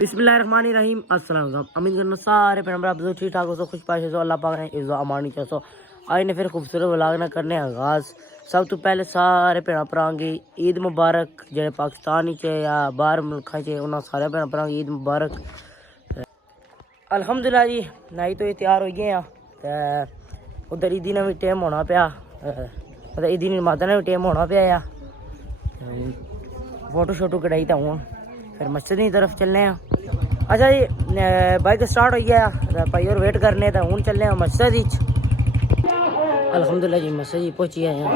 बिस्मिल्लाहिर्रहमानिर्रहीम। अस्सलाम वालेकुम। उम्मीद करना सारे पैगंबर आप ठीक ठाक हो, सो खुश पाश हो, अल्लाह पाक ने इज़्ज़त अमानी चाहो। आज ने फिर खूबसूरत व्लॉग ना करने आगाज़। सब तो पहले सारे भैन भरावां गी ईद मुबारक, जेह्ड़े पाकिस्तान च या बाहर मुल्खां च उन्हां सारे भैन भरावां गी ईद मुबारक। अल्हम्दुलिल्लाह जी नाई तो तैयार हो गए हैं। उधर ईदी ने भी टाइम होना पाया, मतलब ईदी नमाज़ ने भी टाइम होना पाया। फोटो शोटो कढ़ाई तो हूँ फिर मस्जिद की तरफ चलने हैं। अच्छा जी बाइक स्टार्ट हो गया भाई और वेट करने तो हूँ चलने मस्जिद ही। अल्हम्दुलिल्लाह जी मस्जिद ही पहुंची है यहाँ।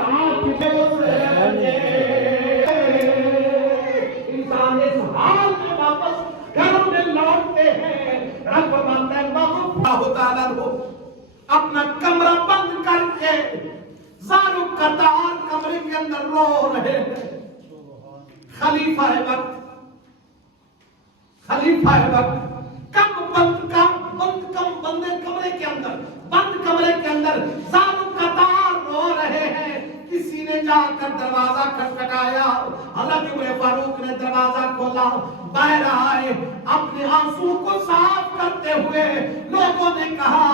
अपना कमरा बंद करके ज़ारू कतार कमरे के अंदर रो रहे हैं। खलीफा है वक्त, खलीफा है वक्त। कम बंदे कमरे के अंदर, बंद कमरे के अंदर ज़ारू कतार रो रहे हैं। किसी ने जाकर दरवाजा खटखटाया, हज़रत उमर फारूक ने दरवाजा खोला, बाहर आए। अपने आंसू को साफ करते हुए लोगों ने कहा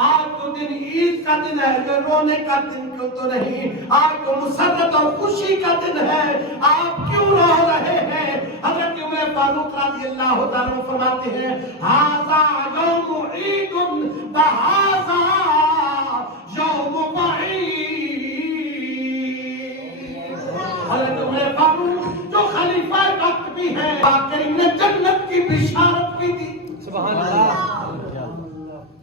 आज तो दिन ईद का दिन है, जो रोने का दिन क्यों तो नहीं, आज तो मुसर्रत और खुशी का दिन है, आप क्यों रो रहे हैं? हज़रत उमर फारूक रज़ियल्लाहु ताला फरमाते हैं हाज़ा यौम ईदुन व हाज़ा यौम वईद। हज़रत उमर फारूक जो खलीफा वक्त भी है, पाक करीम ने जन्नत की बिशारत भी दी। सुभान अल्लाह।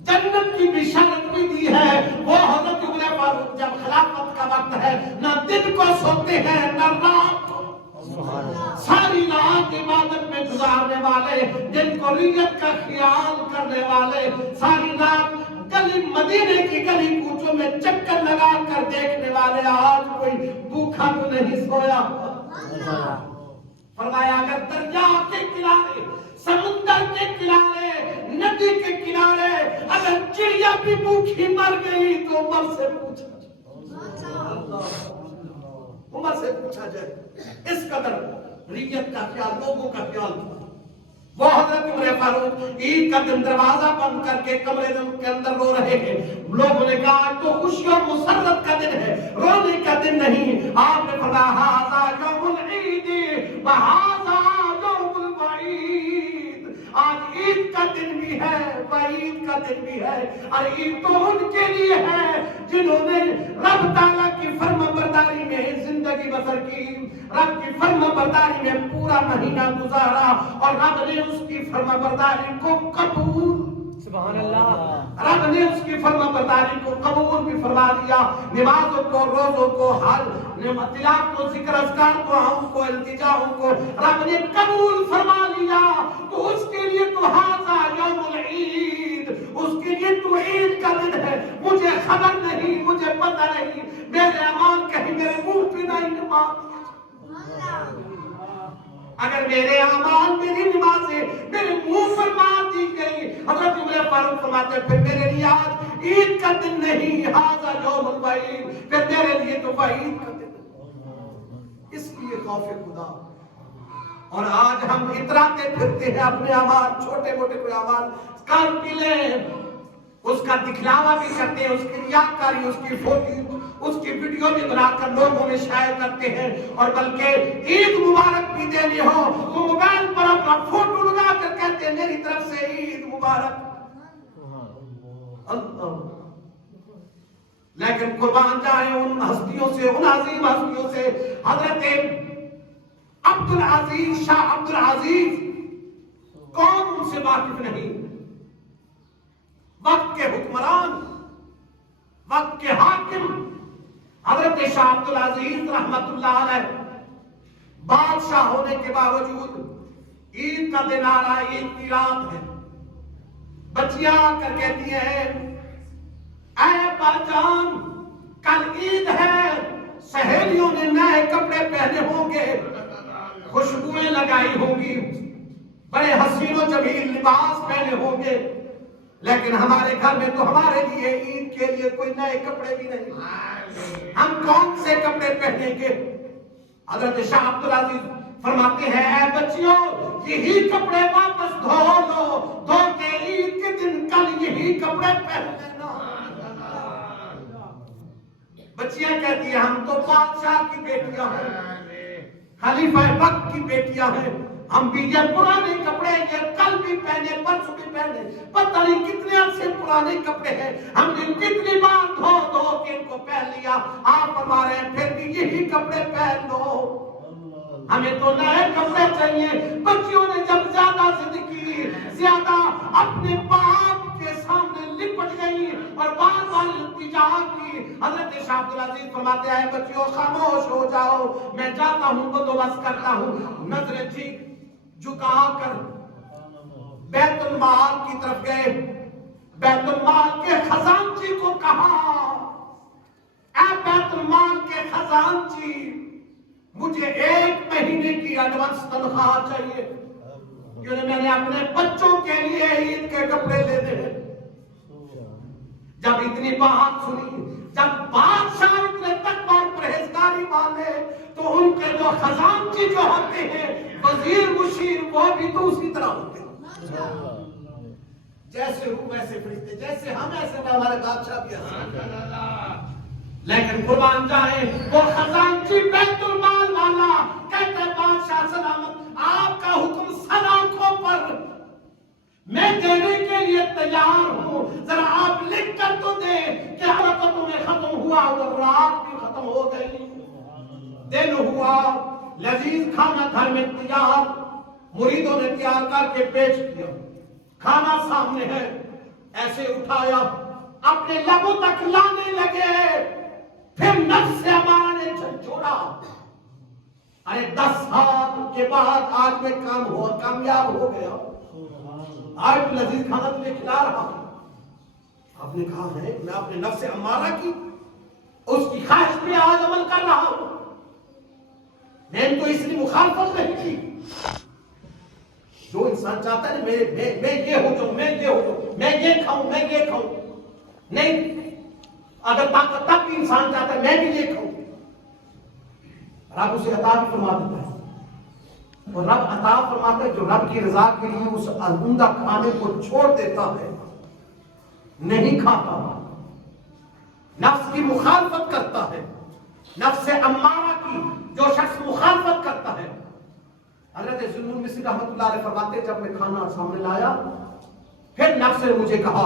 जन्नत की बिशारत भी दी है। वो हज़रत उमर फारूक जब खिलाफत का वक्त है, न दिन को सोते हैं न रात को, सारी रात इबादत में गुजारने वाले, दिन को नियत का ख्याल करने वाले, सारी रात गली मदीने की गली कूचों में चक्कर लगा कर देखने वाले, आज कोई भूखा तो नहीं सोया। फरमाया अगर दरिया के किनारे, समुद्र के किनारे, नदी के किनारे अगर चिड़िया भी भूखी मर गई तो उमर से पूछा जाए। इस कदर रियत का ख्याल, लोगों का ख्याल। वो हज़रत उमर फारूक ईद का दिन दरवाजा बंद करके कमरे के अंदर रो रहे हैं। लोगों ने कहा तो खुशी और मुसर्रत का दिन है, रोने का दिन नहीं। आपने फरमाया हाज़ा यौमुल ईद व हाज़ा यौमुल वईद। आज ईद का दिन भी है, वईद का दिन भी है। और ईद तो उनके लिए है जिन्होंने रब ताला की फर्माबरदारी में जिंदगी बसर की, रब की फर्माबरदारी में पूरा महीना गुजारा और रब ने उसकी फर्माबरदारी को कबूल, सुभान अल्लाह, रब ने उसकी फर्माबरदारी को कबूल भी फरमा दिया। नमाजों को, रोजों को, हर तिलावत को, जिक्र अज़कार को, इल्तिजाओं को रब ने कबूल फरमा लिया। तो उसके लिए तो हाज़ा यौमुल ईद, उसके लिए तो ईद का दिन है। मुझे खबर नहीं, मुझे पता नहीं, मेरे अमाल कहीं मेरे मुंह पे नहीं नमाज, अगर मेरे अमाल, मेरी नमाज़ें मेरे मुंह पर मार दी गई, हज़रत उमर फारूक फरमाते फिर मेरे लिए आज ईद का दिन नहीं, हाज़ा यौमुल वईद, फिर मेरे लिए तो वईद का दिन। इसलिए खौफ खुदा। और आज हम इतराते फिरते हैं अपने अमाल, छोटे मोटे कोई अमाल कर भी लें, उसका दिखलावा भी करते हैं, उसकी रियाकारी, उसकी फोटो, उसकी वीडियो भी बनाकर लोगों में शायर करते हैं। और बल्कि ईद मुबारक भी देनी हो तो मोबाइल पर अपना फोटो लगा कर कहते हैं मेरी तरफ से ईद मुबारक। लेकिन कुर्बान जाए उन हस्तियों से, उन अजीम हस्तियों से। हजरत अब्दुल अजीज, शाह अब्दुल अजीज, कौन उनसे वाकिफ नहीं? वक्त के हुक्मरान, वक्त के हाकिम हजरत शाह अब्दुल अजीज रहमतुल्लाह अलैह, बादशाह होने के बावजूद ईद का दिन आ रहा है, ईद की रात है, बच्चियां आकर कहती हैं ऐ बाजान कल ईद है, सहेलियों ने नए कपड़े पहने होंगे, खुशबुएं लगाई होंगी, बड़े हसीनो जमील लिबास पहने होंगे, लेकिन हमारे घर में तो हमारे लिए ईद के लिए कोई नए कपड़े भी नहीं, हम कौन से कपड़े पहनेंगे? हजरत शाह अब्दुल अजीज فرماتے ہیں اے بچیوں یہی کپڑے واپس دھو لو، دھو کے عید کے دن کل یہی کپڑے پہن لینا۔ بچیاں کہتی ہیں ہم تو بادشاہ کی بیٹیاں ہیں، خلیفہ وقت کی بیٹیاں ہیں، ہم بھی یہ پرانے کپڑے یہ کل بھی پہنے پرسوں بھی پہنے، پتہ نہیں کتنے عرصے پرانے کپڑے ہیں، ہم نے کتنی بار دھو دھو کے ان کو پہن لیا، آپ فرما رہے ہیں پھر بھی یہی کپڑے پہن لو، ہمیں تو نئے کپڑے چاہیے۔ بچیوں نے جب زیادہ ضد کی، زیادہ اپنے باپ کے سامنے لپٹ گئی اور بار بار التجا کی، حضرت شاہ عبدالعزیز فرماتے ہیں بچیوں خاموش ہو جاؤ، میں جاتا ہوں بندوبست کرتا ہوں۔ نظر جھکا کر بیت المال کی طرف گئے، بیت المال کے خزانچی کو کہا اے بیت المال کے خزانچی مجھے 1 مہینے کی ایڈوانس تنخواہ چاہیے، کیونکہ میں نے اپنے بچوں کے لیے عید کے کپڑے لینے ہیں۔ جب اتنی بات سنی، جب بادشاہ اتنے تقوی اور پرہیزگاری والے، تو ان کے جو خزانچی جو ہوتے ہیں وزیر مشیر وہ بھی تو اسی طرح ہوتے ہیں، جیسے روح ویسے فرشتے، جیسے ہم ایسے میں ہمارے بادشاہ بھی ایسے۔ لیکن قربان جائیں وہ خزانچی بیت المال والا کہتے ہیں بادشاہ سلامت آپ کا حکم سر آنکھوں پر، میں دینے کے لیے تیار ہوں، ذرا آپ لکھ کر تو دیں کہ حرکت تمہیں ختم ہوا اور رات بھی ختم ہو گئی۔ دن ہوا، لذیذ کھانا گھر میں تیار، مریدوں نے تیار کر کے پیش کیا، کھانا سامنے ہے، ایسے اٹھایا اپنے لبوں تک لانے لگے، پھر نفس امارہ نے جھنجھوڑا، ارے 10 سال کے بعد آج میں کامیاب ہو گیا، آج لذیذ کھانا تجھے کھلا رہا ہوں۔ آپ نے کہا ہے میں اپنے نفس امارہ کی اس کی خواہش پہ آج عمل کر رہا ہوں، میں تو اس لیے مخالفت نہیں کی۔ جو انسان چاہتا ہے میں یہ ہو جاؤں، میں یہ ہو جاؤں، میں یہ کھاؤں، میں یہ کھاؤں، نہیں، اگر طاقت تب بھی انسان چاہتا ہے میں بھی یہ کھاؤں، رب اسے عطا بھی فرما دیتا ہے، اور رب عطا فرماتا ہے جو رب کی رضا کے لیے اس عمدہ کھانے کو چھوڑ دیتا ہے، نہیں کھاتا، نفس کی مخالفت کرتا ہے، نفس امارہ کی جو شخص مخالفت کرتا ہے۔ حضرت ذوالنون مصری رحمۃ اللہ علیہ فرماتے جب میں کھانا سامنے لایا پھر نفس نے مجھے کہا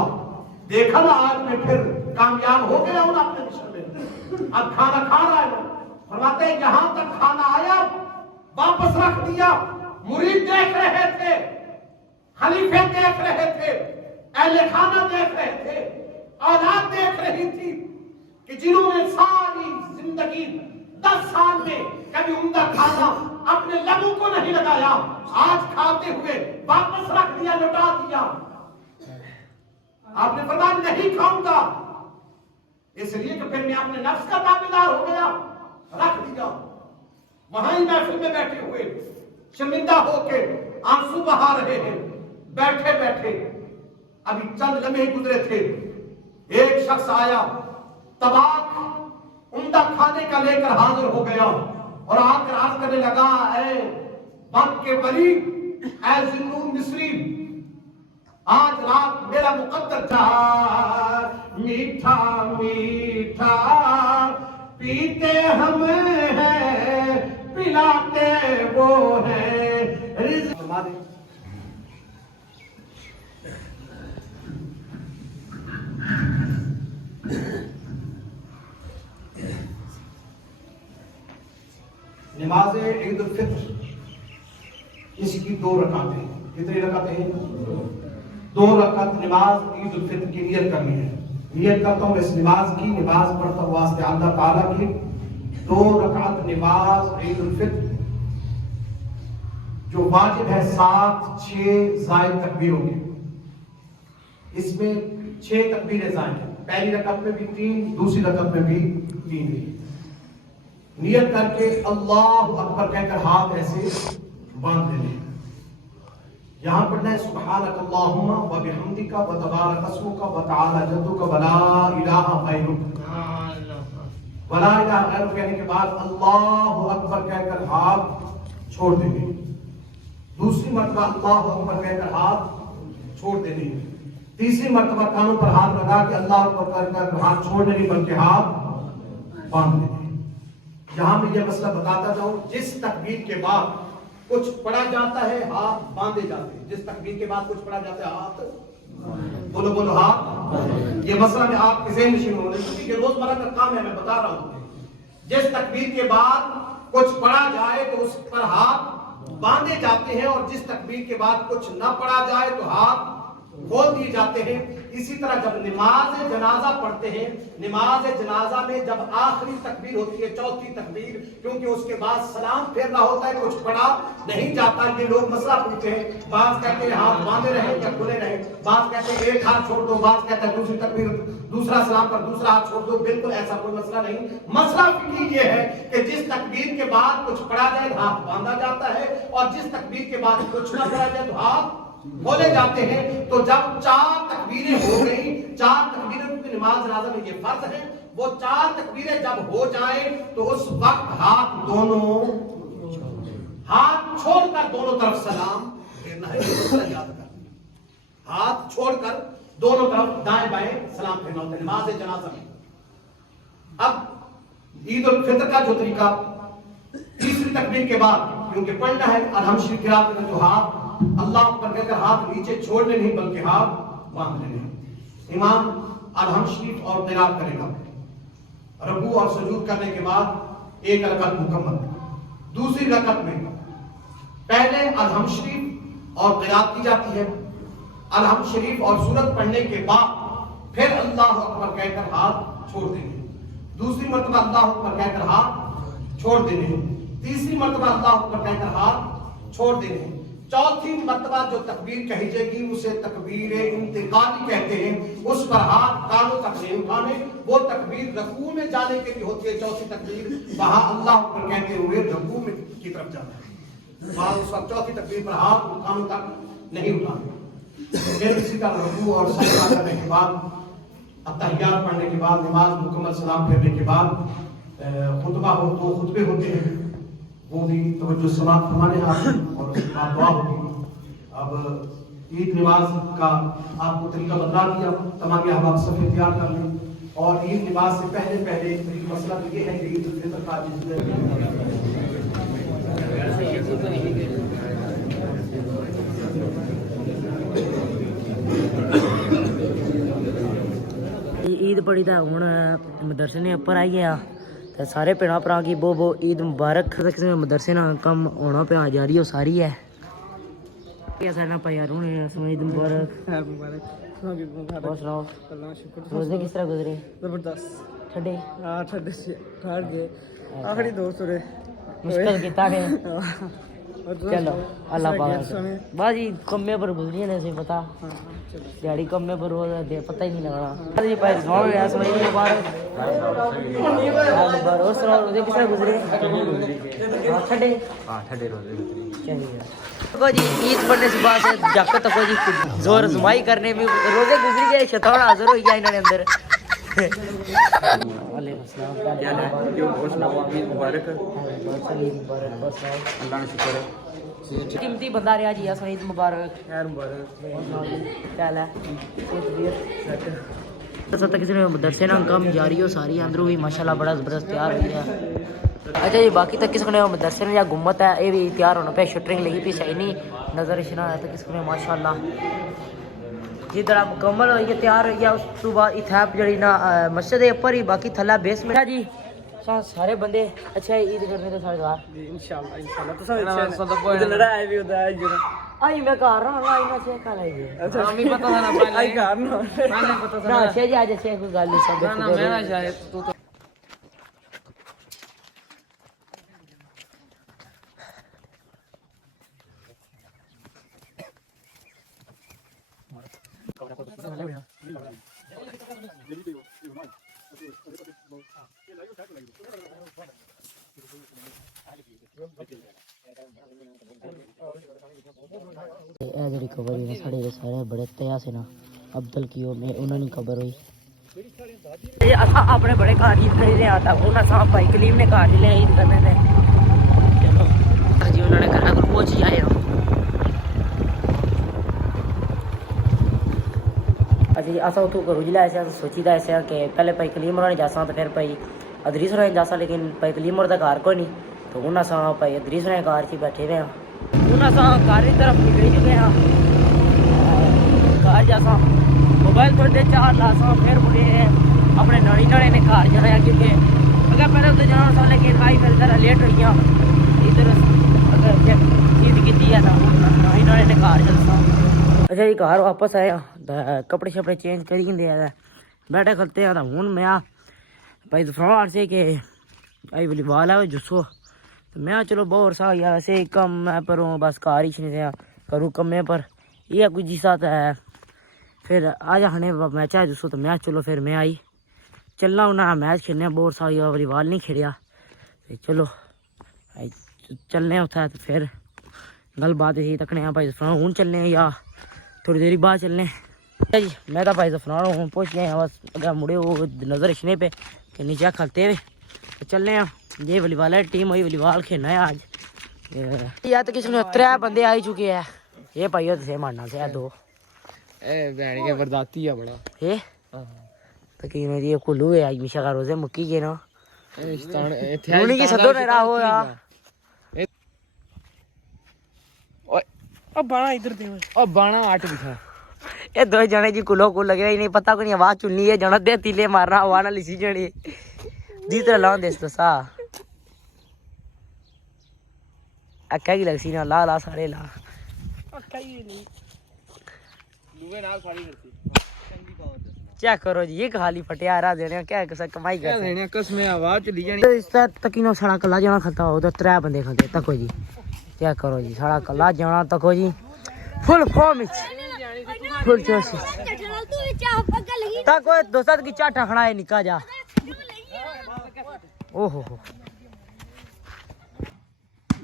دیکھا نا آج میں پھر کامیاب ہو گیا ہوں اپنے مشن میں، اب کھانا کھا رہا ہے۔ فرماتے ہیں یہاں تک کھانا آیا واپس رکھ دیا، مرید دیکھ رہے تھے، خلیفے دیکھ رہے تھے، اہل خانہ دیکھ رہے تھے، اولاد دیکھ رہی تھی کہ جنہوں نے ساری زندگی 10 سال میں کبھی عمدہ کھانا اپنے لبوں کو نہیں لگایا، آج کھاتے ہوئے واپس رکھ دیا، لوٹا دیا۔ آپ نے فرمایا نہیں کھاؤں گا، اس لیے کہ پھر میں اپنے نفس کا تابعدار ہو گیا، رکھ دیا۔ وہاں ہی محفل میں بیٹھے ہوئے شرمندہ ہو کے آنسو بہا رہے ہیں، بیٹھے بیٹھے ابھی چند لمحے گزرے تھے، ایک شخص آیا طباخ عمدہ کھانے کا لے کر حاضر ہو گیا اور آ کر عرض کرنے لگا اے وقت کے ولی، اے ذوالنون مصری، آج رات میرا مقدر تھا، میٹھا میٹھا پیتے ہم ہیں پلاتے وہ ہیں، رزق ہمارے نماز عید الفطر اس کی 2 رکعتیں، کتنی رکعتیں ہیں؟ 2 رکعت نماز عید الفطر کی نیت کرنی ہے۔ نیت کرتا ہوں اس نماز کی، نماز پڑھتا ہوں واسطے اللہ تعالیٰ کی، 2 رکعت نماز عید الفطر جو واجب ہے 7 6 زائد تکبیروں کی، اس میں 6 تکبیریں زائد ہیں، پہلی رکعت میں بھی 3، دوسری رکعت میں بھی 3۔ نیت کر کے اللہ اکبر کہہ کر ہاتھ ایسے باندھ لینے، یہاں پڑھنا ہے سبحانک اللہم و بحمدک و تبارک اسمک و تعالی جدک و لا الہ غیرک، ولا الہ غیرک کہنے کے بعد اللہ اکبر کہہ کر ہاتھ छोड़ देंगे। दूसरी मर्तबा अल्लाह अकबर कहकर हाथ छोड़ देने। तीसरी मर्तबा कानों पर हाथ लगा के अल्लाह अकबर कहकर हाथ छोड़ने नहीं बल्कि हाथ बांध देने। यहां मैं यह मसला बताता जाऊं, जिस तकबीर के बाद कुछ पढ़ा जाता है हाथ बांधे जाते हैं। जिस तकबीर के बाद कुछ पढ़ा जाता है हाथ, बोलो बोलो हाथ। ये मसला मैं आपके ज़हन नशीन होने क्योंकि रोजमर्रा का काम है, मैं बता रहा हूं। जिस तकबीर के बाद कुछ पढ़ा जाए तो उस पर हाथ बांधे जाते हैं और जिस तकबीर के बाद कुछ न पढ़ा जाए तो हाथ खोल दिए जाते हैं। इसी तरह जब नमाज जनाजा पढ़ते हैं, नमाज जनाजा में जब आखिरी तकबीर होती है, चौथी तकबीर, क्योंकि उसके बाद सलाम फेरना होता है, कुछ पढ़ा नहीं जाता। ये लोग मसला पूछते हैं, बात कहते हैं हाथ बांधे रहे या खुले रहे, बात कहते हैं एक हाथ छोड़ दो, बात कहते हैं दूसरी तकबीर दूसरा सलाम पर दूसरा हाथ छोड़ दो। बिल्कुल ऐसा कोई मसला नहीं। मसला फिक्री ये है कि जिस तकबीर के बाद कुछ पढ़ा जाए हाथ बांधा जाता है और जिस तकबीर के बाद कुछ ना पढ़ा जाए तो हाथ खोले जाते हैं। तो जब 4 तकबीरें हो गई, 4 तकबीरें क्योंकि नमाज जनाजा में ये फर्ज है, वो 4 तकबीरें जब हो जाएं तो उस वक्त हाथ छोड़कर दोनों तरफ सलाम फेरना है। याद कर, हाथ छोड़कर दोनों तरफ दाएं बाएं सलाम फेरना होता है नमाज जनाजा में। अब ईद उल फितर का जो तरीका, तीसरी तकबीर के बाद क्योंकि पढ़ना है अरहम शरीफ किरात में, तो हाथ अल्लाह अकबर कहकर हाथ नीचे छोड़ने नहीं बल्कि हाथ बांध लेने। इमाम अरहम शरीफ और क़िरात करेगा, रुकू और सुजूद करने के बाद एक रकअत मुकम्मल। दूसरी रकअत में पहले अरहम शरीफ और क़िरात की जाती है, अरहम शरीफ और सूरत पढ़ने के बाद फिर अल्लाह अकबर कहकर हाथ छोड़ देंगे। दूसरी मर्तबा अल्लाह अकबर कहकर हाथ छोड़ देने। तीसरी मर्तबा अल्लाह अकबर कहकर हाथ छोड़ देने। चौथी मर्तबा जो तकबीर कही जाएगी उसे तकबीर इंतिकाली कहते हैं। उस पर हाथ कानों तक नहीं उठाने, वो तकबीर रकू में जाने के लिए होती है। चौथी तकबीर वहां अल्लाह अकबर कहते हुए रकू में की तरफ जाना है, वहां उस वक्त चौथी तकबीर पर हाथ कानों तक नहीं उठाने। फिर इसी तरह रकू और सजदा करने के बाद, अत्तहियात पढ़ने के बाद, नमाज मुकम्मल सलाम फेरने के बाद खुतबा हो, 2 खुतबे होते हैं, वो भी तवज्जो समात फरमाने आप और उसके बाद दुआ होगी। अब ईद नमाज का आपको तरीका बता दिया, तमाम अहबाब सफ़े तैयार कर लें। और ईद नमाज से पहले एक मसला तो ये है कि ईद उल फितर का ईद पढ़ी तो हूँ मदरसे ने उपर आई गया तो सारे भैन भरा की बहुत ईद मुबारक। किसी में मदरसे ना कम होना पे जा रही हो सारी है यार ईद मुबारक। और सुनाओ रोजे किस तरह गुजरे? जबरदस्त ठंडे ठहर गए आखिरी दोस्त रे मुश्किल किता ने। चलो अल्लाह पाक बस जी कम्मे पर गुजरी ने से पता दिहाड़ी कम्मे पर रोज दे पता ही नहीं लगना। जी भाई सुनाओ यार सुनाई मुबारक। और सुनाओ रोजे किस तरह गुजरे? ठंडे ठंडे रोजे चलिए जी। ईद पढ़ने से बाद जाकर तक जी जोर जुमाई करने में रोजे गुजरी गए, शैतान हाजिर हो गया इन्होंने अंदर। कीमती बंदा रहा जी अस ईद मुबारक। किसी ने मदरसे ना कम जारी हो सारी अंदरों भी माशाल्लाह बड़ा जबरदस्त तैयार हो गया। अच्छा जी बाकी तक किसी ने मदरसे ने या गुम्मत है ये भी तैयार होना पे शूटिंग लगी पी सही नहीं नजर इशना है तो किसी ने माशाल्लाह जिधर मुकम्मल हो गया तैयार हो गया। उस तो बाद इथैप जड़ी ना मस्जिद है ऊपर ही बाकी थल्ला बेसमेंट जी सारे बंदे अच्छा ईद करने तो सारे घर इंशाल्लाह तो सब लड़ाई भी होता है जो आई मैं घर रहा आई ना से कल आई अच्छा हमें पता था ना पहले आई घर ना मैंने पता था ना से जी आज से कोई गल नहीं सब ना मैं ना शायद तू तो जी खबर हुई साढ़े सारे बड़े तया से ना अब्दुल की में उन्होंने खबर हुई अपने बड़े घर ईद कर रहे आता उन्हें भाई कलीम ने घर ले ईद करने थे। चलो انہوں نے گھر کو پہنچ جائے ہو. اچھا جی اصل اتوں گھروں جلے ایسے سوچی دا ایسے کہ پہلے بھائی کلیم ہونے جاساں تو پھر بھائی ادریس ہونے جاساں, لیکن بھائی کلیم دا گھر کوئی نہیں, تو انہاں ساں بھائی ادریس ہونے گھر چ بیٹھے ہوئے ہیں. انہاں ساں گھر کی طرف نکل چکے ہیں. گھر جاساں موبائل تھوڑی دیر چار لاساں پھر مڑے اپنے نانی نانے نے گھر جانا ہے, کیونکہ اگر پہلے ادھر جانا سا لیکن بھائی پھر ذرا لیٹ ہوئی گیا ادھر اگر چیز کی ہے تو نانی نانے نے گھر جانا سا. اچھا جی گھر واپس آیا, کپڑے شپڑے چینج کری دے بیٹھے کھلتے ہیں. ہوں میں بھائی فران سے کہ بھائی والی بال ہے جسو, تو میں چلو بہت سا یا ایسے کم میں پروں بس گھر ہی چھنے سے کروں کمے پر یہ کوئی جی ساتھ ہے. پھر آج ہنے میچ ہے جسو, تو میں چلو پھر میں آئی چلنا انہیں میچ کھیلنے بہت سا یا والی بال نہیں کھیلیا, چلو چلنے اتھا تو پھر گل بات ہی تکنے ہیں بھائی فران ہوں چلنے یا تھوڑی دیر بعد چلنے. جی میں تو بھائی زفران ہوں پہنچ گئے ہیں بس, اگر مڑے وہ نظر رکھنے پہ کہ نیچے کھلتے ہوئے تو چلنے ہیں. یہ والی بال ہے ٹیم ہوئی والی بال کھیلنا ہے آج. یا تو کسی نے 3 بندے آئی چکے ہیں, یہ پائی ہوتے سے مارنا سے 2 بہن کے برداتی ہے بڑا یہ تقریباً یہ کلو ہے آج میشا کا روزے مکی گئے نا رونی کی صدر نے راہ ہو رہا. اب بانا ادھر دے اب بانا آٹ دکھا یہ 2 جنے جی کلو کل لگے نہیں پتا کو نہیں آواز چننی ہے جنا دے تیلے مارنا ہوا نہ لسی جڑی دی طرح لاؤں دے سا اکا کی لگسی نا لا لا سارے لا چیک کرو جی یہ خالی پھٹیا رہا دینے کیا کمائی کر دینے قسم آواز چلی جانی اس طرح تکینو سڑا کلا جانا کھلتا ہو تو 3 بندے کھلتے تکو جی چیک کرو جی سڑا کلا جانا تکو جی فل فارم فل چوس تکو دوستات کی چاٹا کھڑا ہے نکا جا او ہو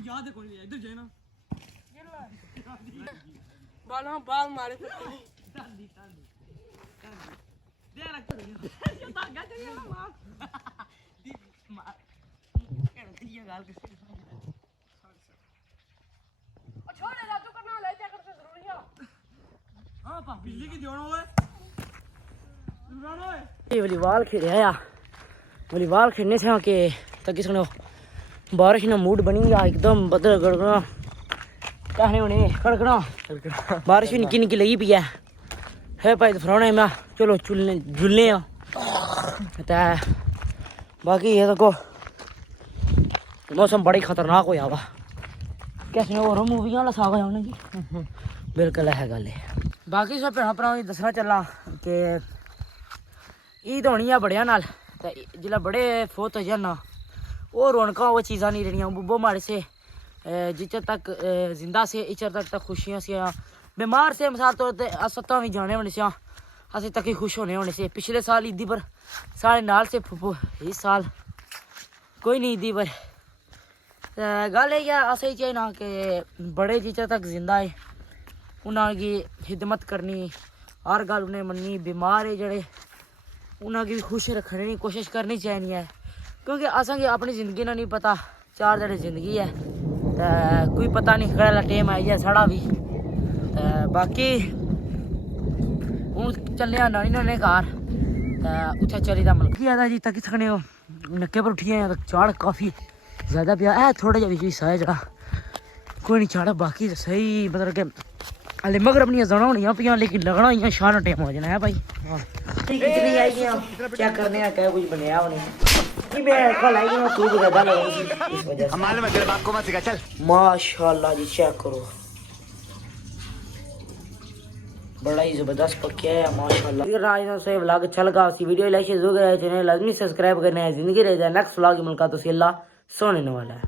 یاد کون لیا ادھر جائے نا بال ہم بال مارے دے رکھ دے بھاگا چلی نا ماں یہ گال کس چھوڑے لا تو کرنا لے جا کر سے ضروری ہے. ہاں پا بجلی کی دیوڑ ہوئے ضرور ہوئے یہ والی بال کھیلے آیا. والی بال کھیلنے سے کہ تک کس نے بارش نہ موڈ بنی یا ایک دم بدل گڑگڑا کہنے ہونے کڑکڑا بارش بھی نکی نکی لگی پی ہے پائی فرونے میں چلو چلنے جلنے تے باقی یہ دیکھو موسم بڑی خطرناک ہوا وا کیسے نے اور موویاں والا ساگ ہونا جی بالکل ہے گل ہے. باقی سب بھرا بھرا دسنا چلا کہ عید ہونی ہے بڑیاں نال تے جلے بڑے فوت ہو جانا وہ رونقاں وہ چیزاں نہیں رہنیاں بوبو مارے سے جچر تک زندہ سے اچر تک خوشیاں سے بیمار سے مثال طور پہ ستاں بھی جانے ہونے سے اسی تک ہی خوش ہونے سے. پچھلے سال عیدی پر سارے نال سے پھپھو اس سال کوئی نہیں عیدی پر گل ہے یا اسے ہی چاہیے کہ بڑے جچر تک زندہ ہے انہاں کی خدمت کرنی ہر گل انہیں مننی. بیمار ہے جڑے انہاں کی خوش رکھنے کی کوشش کرنی چاہیے کیونکہ اساں کی اپنی زندگی نہ نہیں پتہ 4 جڑے زندگی ہے کوئی پتہ نہیں خیر ٹائم آئی ہے ساڑا بھی. باقی ہوں چلنے نانی نانے گھر اتنے چلی دا ملک آتا جی تک سکنے ہو نکے پر اٹھی ہیں چاڑ کافی زیادہ پیا ہے تھوڑا جہا بھی سا ہے جڑا کوئی نہیں چاڑا باقی صحیح مطلب کہ ہلے مگر اپنی زنا ہونی پیا لیکن لگنا ہی شان ٹائم ہو جانا ہے بھائی. کتنی آئی گیا کیا کرنے ہیں کیا کچھ بنیا انہیں میں کل آئی گیا تو زیادہ لگا ماشاء اللہ جی چیک کرو بڑا ہی زبردست پکیا ہے ماشاء اللہ. اگر آج سے ولاگ اچھا لگا اسی ویڈیو لائک شیئر ضرور کریں چینل لازمی سبسکرائب کرنا ہے. زندگی رہ جائے نیکسٹ ولاگ ملکا تو اللہ سونے والا ہے.